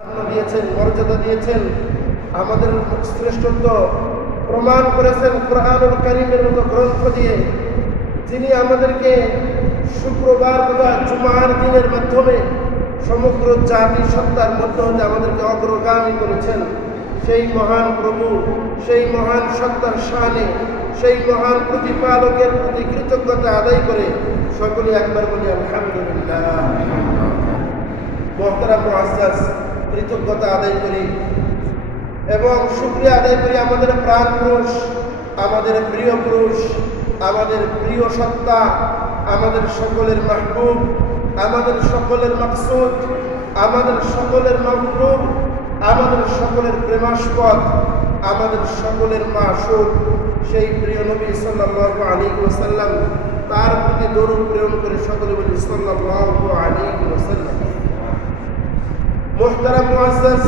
দিয়েছেন, মর্যাদা দিয়েছেন, আমাদের শ্রেষ্ঠত্ব প্রমাণ করেছেন কুরআনুল কারীমের মতো গ্রন্থ দিয়ে, যিনি আমাদেরকে শুক্রবার তথা জুমার দিনের মাধ্যমে সমগ্র জাতি সত্তার মধ্য হতে আমাদেরকে অগ্রগামী করেছেন। সেই মহান প্রভু, সেই মহান সত্তার শানে, সেই মহান প্রতিপালকের প্রতি কৃতজ্ঞতা আদায় করে সকলে একবার বলি আলহামদুলিল্লাহ। মুহতারাম মুআজ্জাজ, কৃতজ্ঞতা আদায় করি এবং শুকরিয়া আদায় করি আমাদের প্রাণ পুরুষ, আমাদের প্রিয় পুরুষ, আমাদের প্রিয় সত্তা, আমাদের সকলের মাহবুব, আমাদের সকলের মাকসুদ, আমাদের সকলের মাহবুব, আমাদের সকলের প্রেমাস্পদ, আমাদের সকলের মাসুক, সেই প্রিয় নবী সাল্লাল্লাহু আলাইহি ওয়াসাল্লাম, তার প্রতি দরুদ প্রেরণ করে সকলে বলি সাল্লাল্লাহু আলাইহি ওয়াসাল্লাম। মুহতারাম মুআজ্জাজ,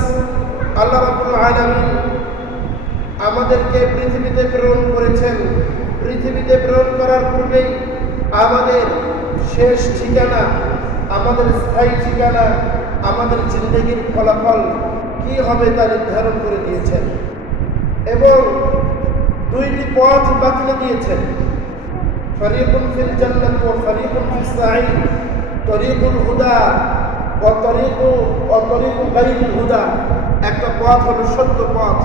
আল্লাহ রাব্বুল আলামিন আমাদেরকে পৃথিবীতে প্রেরণ করেছেন। পৃথিবীতে প্রেরণ করার পূর্বেই আমাদের শেষ ঠিকানা, আমাদের স্থায়ী ঠিকানা, আমাদের জিন্দেগির ফলাফল কি হবে তা নির্ধারণ করে দিয়েছেন এবং দুইটি পথ বাতলে দিয়েছেন, ফারিকুন ফিল জান্নাত ওয়া ফারিকুন ফিস সাঈদ, তরিকুল হুদা ওয়া তরিকু গায়রিল হুদা। একটা পথ হলো সত্য পথ,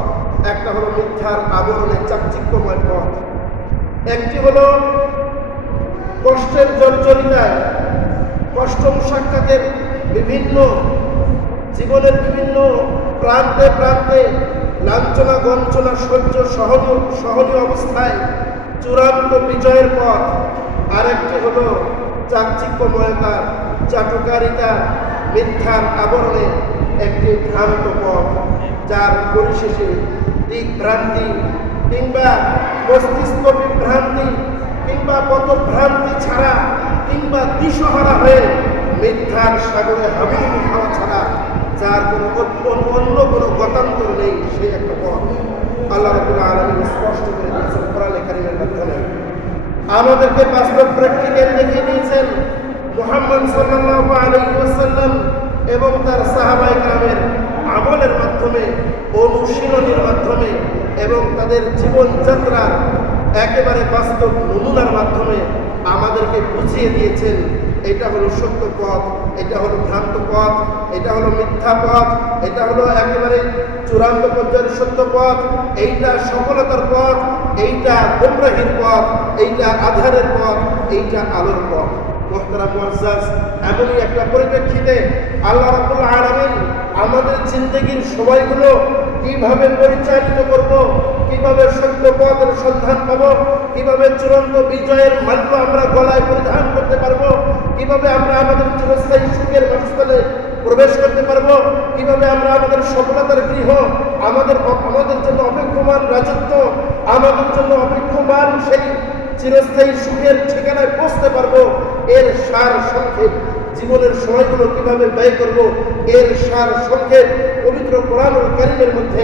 একটা হলো মিথ্যার আবরণে চাকচিক্যময় পথ। একটি হলো কষ্টের জর্জরিতায়, কষ্ট মুশাক্কাতের বিভিন্ন জীবনের বিভিন্ন প্রান্তে প্রান্তে লাঞ্ছনা গঞ্চনা সহ্য সহনীয় অবস্থায় চূড়ান্ত বিজয়ের পথ। আরেকটি হলো চাকচিক্যময়তার, চাটুকারিতার, মিথ্যার আবরণে একটি ভ্রান্ত পথ, যার পরিশেষে দিকভ্রান্তি কিংবা মস্তিষ্ক বিভ্রান্তি কিংবা পথভ্রান্তি ছাড়া কিংবা দিশহারা হয়ে মিথ্যার সাগরে হাবুডুবু খাওয়া ছাড়া যার অন্য কোনো গতান্তর নেই, সেই একটা পথ আল্লাহ রাব্বুল আলামিন স্পষ্ট করে দিয়েছেন কোরআনে কারীমের মাধ্যমে। আমাদেরকে বাস্তব প্র্যাকটিক্যাল দেখিয়ে দিয়েছেন মুহাম্মদ সাল্লাল্লাহু আলাইহি ওয়াসাল্লাম এবং তার সাহাবায়ে কেরামের আমলের মাধ্যমে, অনুশীলনের মাধ্যমে এবং তাদের জীবনযাত্রার একেবারে বাস্তব নমুনার মাধ্যমে আমাদেরকে বুঝিয়ে দিয়েছেন এটা হলো সত্য পথ, এটা হলো ভ্রান্ত পথ, এটা হলো মিথ্যা পথ, এটা হলো একেবারে চূড়ান্ত পর্যায়ের সত্য পথ, এইটা সফলতার পথ, এইটা গোমরাহির পথ, এইটা আধারের পথ, এইটা আলোর পথ। মুহতারাম মুআজ্জাজ, এমনই একটা পরিপ্রেক্ষিতে আল্লাহ রাব্বুল আলামিন আমাদের জিন্দেগির সময়গুলো কিভাবে পরিচালিত করব, কিভাবে সত্য পথের সন্ধান পাব, কিভাবে চূড়ান্ত বিজয়ের মাল্য আমরা গলায় পরিধান করতে পারবো, কিভাবে আমরা আমাদের চিরস্থায়ী সুখের বাসস্থলে প্রবেশ করতে পারবো, কিভাবে আমরা আমাদের সফলতার গৃহ, আমাদের জন্য অপেক্ষমান রাজত্ব, আমাদের জন্য অপেক্ষমান সেই চিরস্থায়ী সুখের ঠিকানায় পৌঁছতে পারবো, এর সার সংক্ষেপ জীবনের সময়গুলো কিভাবে ব্যয় করব, এর সার সংক্ষেপ পবিত্র কোরআনুল কারীমের মধ্যে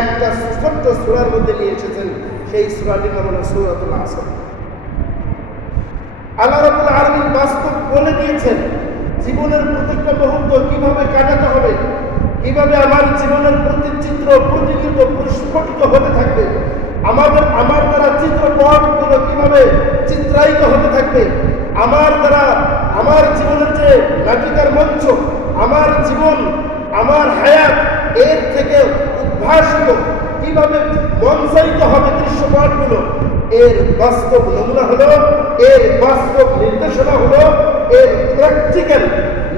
একটা ছোট্ট সূরার মধ্যে নিয়ে এসেছেন। সেই সূরাটির নাম হলো সূরাতুল আসর। আল্লাহ রাব্বুল আলামিন বাস্তব বলে দিয়েছেন জীবনের প্রত্যেকটা মুহূর্ত কিভাবে কাটাতে হবে, কিভাবে আমার জীবনের প্রতিচিত্র প্রতিনিয়ত প্রস্ফুটিত হতে থাকবে, আমার দ্বারা চিত্রপটগুলো কিভাবে চিত্রায়িত হতে থাকবে, আমার দ্বারা আমার জীবনের যে নাটিকার মঞ্চ, আমার জীবন, আমার হায়াত এর থেকে উদ্ভাসিত কিভাবে মঞ্চায়িত হবে দৃশ্যপটগুলো, এর বাস্তব নমুনা হলো, এর বাস্তব নির্দেশনা হলো, এর প্র্যাকটিক্যাল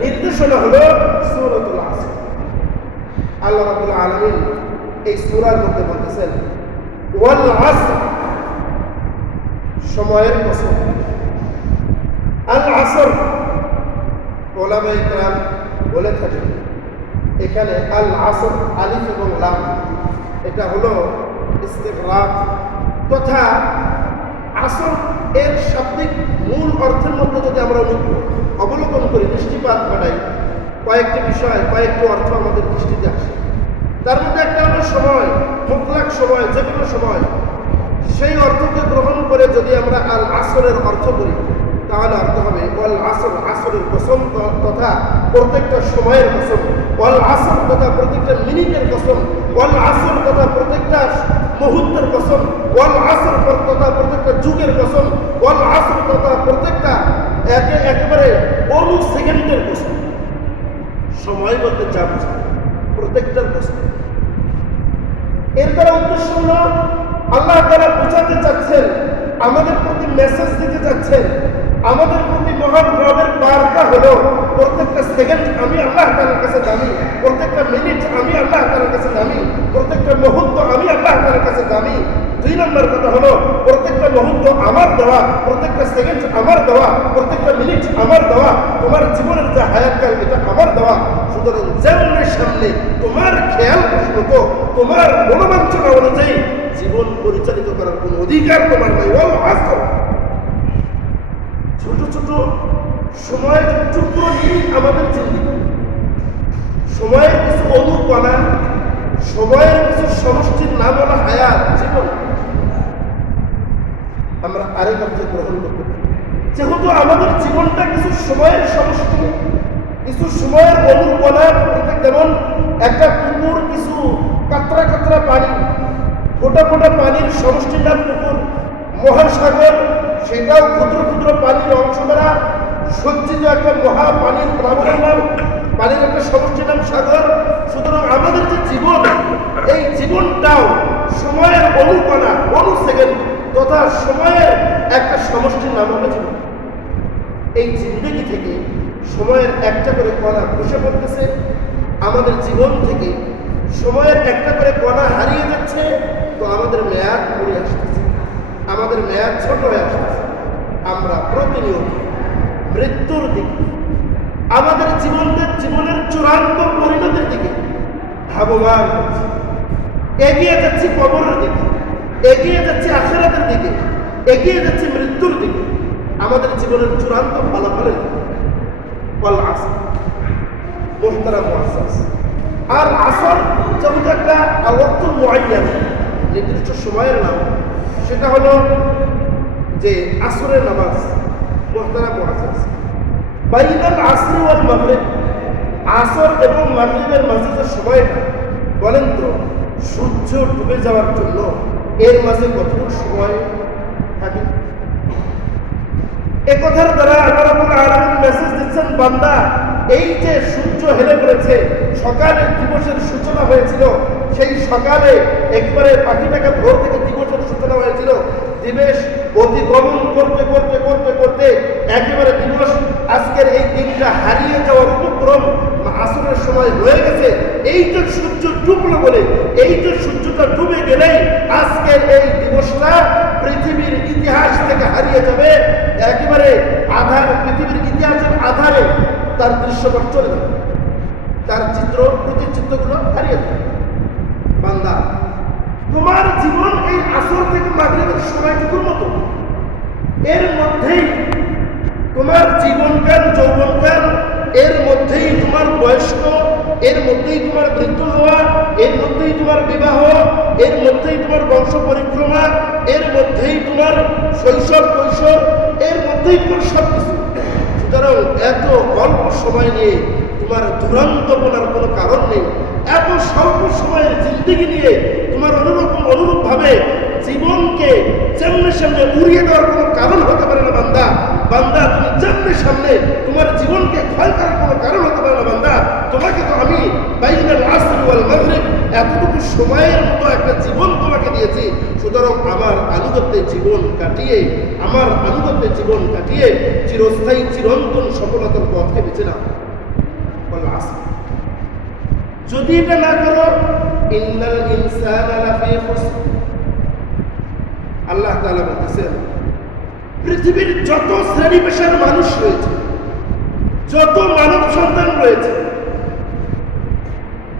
নির্দেশনা হলো সূরাতুল আসর। আল্লাহ রাব্বুল আলামিন এই সূরার মধ্যে বলতেছেন ওয়াল আসর, সময়ের কসম। আল আসর উলামায়ে কেরাম বলে থাকেন এখানে আল আসর আলিফ এবং লাম, এটা হলো ইস্তিগরাক তথা আসর এর শাব্দিক মূল অর্থের মধ্যে যদি আমরা অবলোকন করি, দৃষ্টিপাত ঘটাই, কয়েকটি বিষয়, কয়েকটি অর্থ আমাদের দৃষ্টিতে আসে। তার মধ্যে একটা হলো সময়, মুতলাক সময়, যে কোনো সময়। সেই অর্থকে গ্রহণ করে যদি আমরা আল আসরের অর্থ করি তাহলে অর্থ হবে ওয়াল আসর, আসরের কসম তথা প্রত্যেকটা সময়ের কসম। ওয়াল আসর তথা প্রত্যেকটা মিনিটের কসম, ওয়াল আসর তথা প্রত্যেকটা মুহূর্তের কসম, ওয়াল আসর তথা প্রত্যেকটা যুগের কসম, ওয়াল আসর তথা প্রত্যেকটা একেবারে অনু সেকেন্ডের কসম। সময় বলতে যা বোঝায় প্রত্যেকটার কসম। এর দ্বারা উদ্দেশ্য হলো আল্লাহ তাআলা বোঝাতে চাচ্ছেন, আমাদের প্রতি মেসেজ দিতে চাচ্ছেন, আমাদের প্রতি মহান রবের বার্তা হলো প্রত্যেকটা সেকেন্ড আমি আল্লাহ তাআলার কাছে দামি, প্রত্যেকটা মিনিট আমি আল্লাহ তাআলার কাছে দামি, প্রত্যেকটা মুহূর্ত আমি আল্লাহ তাআলার কাছে দামি। 2 নম্বর কথা হলো প্রত্যেকটা মুহূর্ত আমার দেওয়া, প্রত্যেকটা সেকেন্ড আমার দেওয়া, প্রত্যেকটা মিনিট আমার দেওয়া, তোমার জীবনের যে হায়াতকাল এটা আমার দেওয়া। সুতরাং যেমনের সামনে তোমার খেয়াল মতো তোমার মনোবাঞ্ছনা অনুযায়ী জীবন পরিচালিত করার কোনো অধিকার তোমার নাই। ওয়াল আসর, ছোট ছোট সময়ের টুকরো নিয়ে আমাদের জিন্দেগি, সময়ের কিছু অনুকণা, সময়ের কিছু সমষ্টির নাম হলো হায়াত, জীবন। আমরা আরেক অর্থে গ্রহণ করতে পারি, যেহেতু আমাদের জীবনটা কিছু সময়ের সমষ্টি, কিছু সময়ের অনুকণা। যেমন একটা পুকুর, কিছু কাতরা কাতরা পানি, ফোটা ফোটা পানির সমষ্টির নাম পুকুর। মহাসাগর, সেটাও ক্ষুদ্র ক্ষুদ্র পানির অংশ দ্বারা সজ্জিত একটা মহা পানির প্লাবনের নাম, পানির একটা সমষ্টির নাম সাগর। সুতরাং আমাদের যে জীবন, এই জীবনটাও সময়ের অনুকণা, অনু সেকেন্ড তথা সময়ের একটা সমষ্টির নাম হলো জীবন। এই জিন্দগি থেকে সময়ের একটা করে কণা খসে পড়তেছে, আমাদের জীবন থেকে সময়ের একটা করে কণা হারিয়ে যাচ্ছে। তো আমাদের মেয়াদ পড়ে আসতেছে, আমাদের মেয়াদ ছোট হয়ে আসতেছে। আমরা প্রতিনিয়ত মৃত্যুর দিকে, আমাদের জীবনের চূড়ান্ত পরিণতির দিকে ধাবমান হচ্ছে, এগিয়ে যাচ্ছি কবরের দিকে, এগিয়ে যাচ্ছি আখিরাতের দিকে, এগিয়ে যাচ্ছি মৃত্যুর দিকে, আমাদের জীবনের চূড়ান্ত ফলাফলের দিকে। ওয়াল আসর, মুহতারাম মুআজ্জাজ। আর আসর যেহেতু একটা ওয়াক্তুল মুআয়্যান, নির্দিষ্ট সময়ের নাম, সেটা হলো যে আসরের নামাজ। মুহতারাম মুআজ্জাজ, বাইনাল আসর ওয়াল মাগরিব, আসর এবং মাগরিবের মাঝে যে সময়টা, বলেন তো সূর্য ডুবে যাওয়ার জন্য এর মাঝে কতটুকু সময় থাকে? এ কথার দ্বারা আল্লাহ রাব্বুল আলামিন মেসেজ দিচ্ছেন, বান্দা এই যে সূর্য হেলে পড়েছে, সকালের দিবসের সূচনা হয়েছিল, সেই সকালে একবারে পাখিটাকে ভোর থেকে দিবসের সূচনা হয়েছিল, দিবস অতিক্রমণ করতে করতে করতে করতে একেবারে দিবস আজকের এই দিনটা হারিয়ে যাওয়ার উপক্রম আসরের সময় হয়ে গেছে। এই যে সূর্য ডুবলো বলে, এই যে সূর্যটা ডুবে গেলেই আজকের এই দিবসটা পৃথিবীর ইতিহাস থেকে হারিয়ে যাবে। একেবারে আধার, পৃথিবীর ইতিহাসের আধারে তার দৃশ্যপট চলে যাবে, তার প্রতিচিত্রগুলো হারিয়ে যাবে। বান্দা, তোমার জীবন এই আসর থেকে মাগরিবের সময়টুকুর মতো, এর মধ্যেই তোমার জীবনকাল, যৌবনকাল, এর মধ্যেই তোমার বয়স্ক, এর মধ্যেই তোমার বৃদ্ধ হওয়া, এর মধ্যেই তোমার বিবাহ, এর মধ্যেই তোমার বংশ পরিক্রমা, এর মধ্যেই তোমার শৈশব কৈশোর, এর মধ্যেই তোমার সব কিছু। সুতরাং এত অল্প সময় নিয়ে তোমার দুরন্তপনার কোনো কারণ নেই। এত স্বল্প সময়ের জিন্দেগি নিয়ে তোমার অনুরূপভাবে জীবনকে যেমনি সামনে উড়িয়ে দেওয়ার কোনো কারণ হতে পারে না। বান্দা, বান্দা তুমি যেমনি সামনে তোমার জীবনকে ক্ষয় করার কোনো কারণ হতে পারে না। বান্দা, তোমাকে তো আমি বাইনাল আসর ওয়াল মাগরিব এতটুকু সময়ের মতো একটা জীবন তোমাকে দিয়েছি। সুতরাং আমার আনুগত্যে জীবন কাটিয়ে, আমার আনুগত্যে জীবন কাটিয়ে চিরস্থায়ী চিরন্তন সফলতার পথকে বেছে নাও। ওয়াল আসর, যদি এটা না করো, ইন্নাল ইনসানা লাফি খুসর। আল্লাহ তাআলা বলতেছেন, পৃথিবীর যত শ্রেণী পেশার মানুষ রয়েছে, যত মানব সন্তান রয়েছে,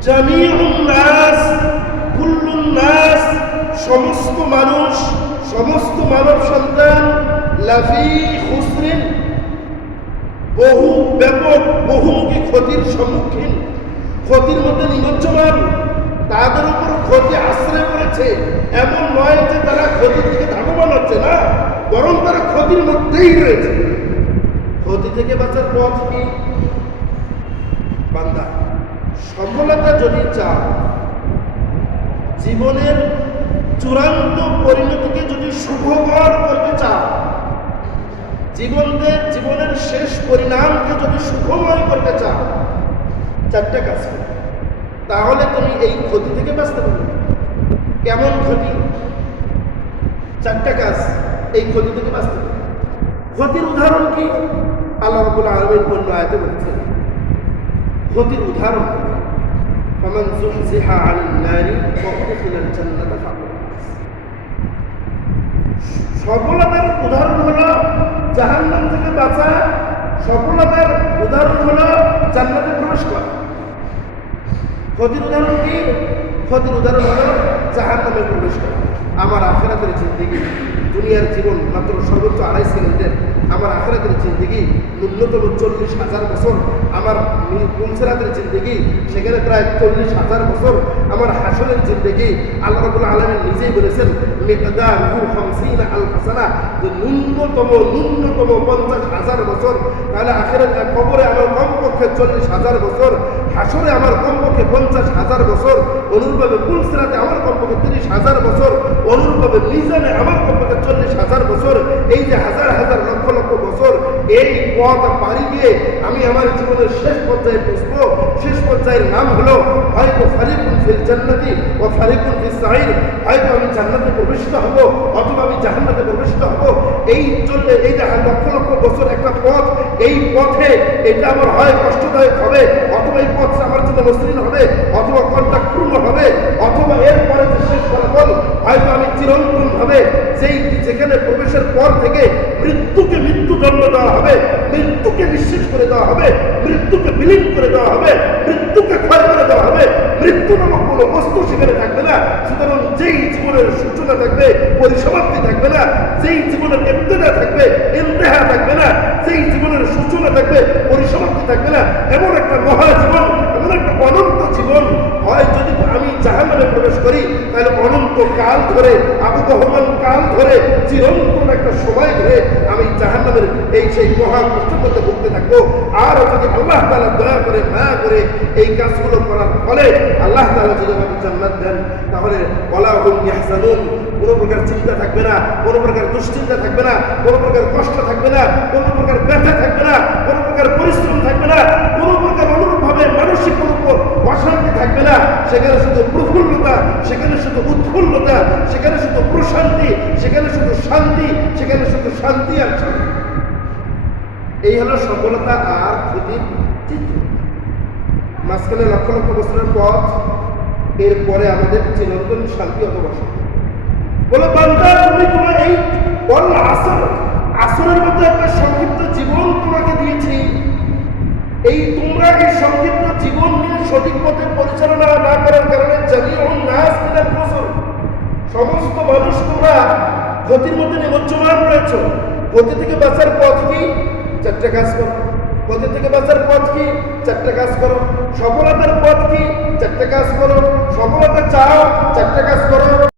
জামিউন নাস, কুল্লুন নাস, সমস্ত মানুষ, সমস্ত মানব সন্তান লাফি খুসরিন, বহু ব্যাপক বহুমুখী ক্ষতির সম্মুখীন, ক্ষতির মধ্যে নিমজ্জমান। তাদের উপর ক্ষতি আশ্রয় করেছে, এমন নয় যে তারা ক্ষতির থেকে ধাবমান হচ্ছে না, বরং তারা ক্ষতির মধ্যেই রয়েছে। ক্ষতি থেকে বাঁচার পথ কি? বান্দা, সফলতা যদি চাও, জীবনের চূড়ান্ত পরিণতিকে যদি শুভকর করতে চাও, জীবনের শেষ পরিণামকে যদি সুখময় করতে চাও, চারটা কাজ করো। তাহলে তুমি এই ক্ষতি থেকে বাঁচতে পারবে। কেমন ক্ষতি? চারটা কাজ এই ক্ষতি থেকে বাঁচতে পারবে। ক্ষতির উদাহরণ কি? আল্লাহ রাব্বুল আলামিন অন্য আয়াতে বলেছেন, ক্ষতির উদাহরণ ফামান যুহজিহা আনিন নারি ওয়া উদখিলাল জান্নাতা ফাকাদ ফাজ। সফলতার উদাহরণ হলো জাহান্নাম থেকে বাঁচা, সফলতার উদাহরণ হলো জান্নাতে প্রবেশ করা। ক্ষতির উদাহরণ কি? ক্ষতির উদাহরণ হলো জাহান্নামে প্রবেশ করা। আমার আখিরাতের জিন্দেগি, দুনিয়ার জীবন মাত্র সর্বোচ্চ 2.5 সেকেন্ডের, আমার আখিরাতের জিন্দেগি ন্যূনতম 40,000 বছর, আমার পুলসেরাতের জিন্দেগি সেখানে প্রায় 40,000 বছর, আমার হাসরের জিন্দেগি আল্লাহ রাব্বুল আলামিন নিজেই বলেছেন মিকদারুহু 50,000 সানা, যে ন্যূনতম 50,000 বছর। তাহলে আখিরাত কবরে আমার কমপক্ষে 40,000 বছর, হাসরে আমার কমপক্ষে 50,000 বছর, অনুরূপভাবে পুলসেরাতে আমার কমপক্ষে 30,000 বছর, অনুরূপভাবে মিজানে আমার কমপক্ষে 40,000 বছর। এই যে হাজার হাজার লক্ষ লক্ষ বছর, এই পথ পাড়ি দিয়ে আমি আমার জীবনের শেষ পর্যায়ে পৌঁছবো। শেষ পর্যায়ের নাম হলো হয়তো ফারিকুন ফিল জান্নাতি ও ফারিকুন ফিস সাইর, হয়তো আমি জান্নাতে প্রবেশিত হব অথবা আমি জাহান্নাতে প্রবেশিত হব। এই যে লক্ষ লক্ষ বছর একটা পথ, এই পথে এটা আমার হয় কষ্টদায়ক হবে, অথবা এই পথ আমার জন্য মসৃণ হবে, অথবা কন্টাক্টপূর্ণ হবে, অথবা এরপরে যে শেষ ফলাফল হয়তো আমি চিরন্তন হবে, যেখানে প্রবেশের পর থেকে মৃত্যুকে মৃত্যুদণ্ড দেওয়া হবে, মৃত্যুকে নিশ্চিত করে দেওয়া হবে, মৃত্যুকে বিলীন করে দেওয়া হবে, মৃত্যুকে ক্ষয় করে দেওয়া হবে। মৃত্যু নামক কোনো বস্তু সেখানে থাকবে না। সুতরাং যেই জীবনের সূচনা থাকবে পরিসমাপ্তি থাকবে না, যেই জীবনের ইবতিদা থাকবে ইন্তেহা থাকবে না, যেই জীবনের সূচনা থাকবে পরিসমাপ্তি থাকবে না, এমন একটা মহাজীবন, এমন একটা অনন্ত জীবন হয়। যদি আমি জাহান্নামে প্রবেশ করি তাহলে অনন্ত কাল ধরে, আবু বহমান কাল ধরে, চিরন্তন একটা সময় ধরে আমি জাহান্নামের সেই মহা কষ্টের মধ্যে ভুগতে থাকবো। আর যদি আল্লাহ তাআলা দয়া করে মায়া করে এই কাজগুলো করার ফলে আল্লাহ তাআলা যদি আমাকে জান্নাত দেন, তাহলে ওয়ালা হুম ইয়াহজানুন, কোনো প্রকার চিন্তা থাকবে না, কোনো প্রকার দুশ্চিন্তা থাকবে না, কোনো প্রকার কষ্ট থাকবে না, কোনো প্রকার ব্যথা থাকবে না, কোনো প্রকার পরিশ্রম থাকবে না, কোনো প্রকার অনুরূপভাবে মানসিক কোনো অশান্তি থাকবে না। সেখানে শুধু প্রফুল্লতা, সেখানে শুধু উৎফুল্লতা, সেখানে শুধু প্রশান্তি, সেখানে শুধু শান্তি, সেখানে শুধু শান্তি আর শান্তি। এই হলো সফলতা আর ক্ষতির চিত্র। মাঝখানে লক্ষ লক্ষ বছরের পথ, এরপরে আমাদের চিরন্তন শান্তি অথবা বলে বান্দা, তুমি তোমার এই আসরের মতো একটা সংক্ষিপ্ত জীবন তোমাকে দিয়েছি। এই তোমরা এই সংক্ষিপ্ত জীবন নিয়ে সঠিক পথে পরিচালনা না করার কারণে জামিউন নাস মিনাল খুসর, সমস্ত মানুষ তোমরা ক্ষতির মধ্যে নিমজ্জমান রয়েছে। ক্ষতি থেকে বাঁচার পথ কি? চারটা কাজ করো। ক্ষতি থেকে বাঁচার পথ কি? চারটা কাজ করো। সফলতার পথ কি? চারটা কাজ করো। সফলতা চাও, চারটা কাজ করো।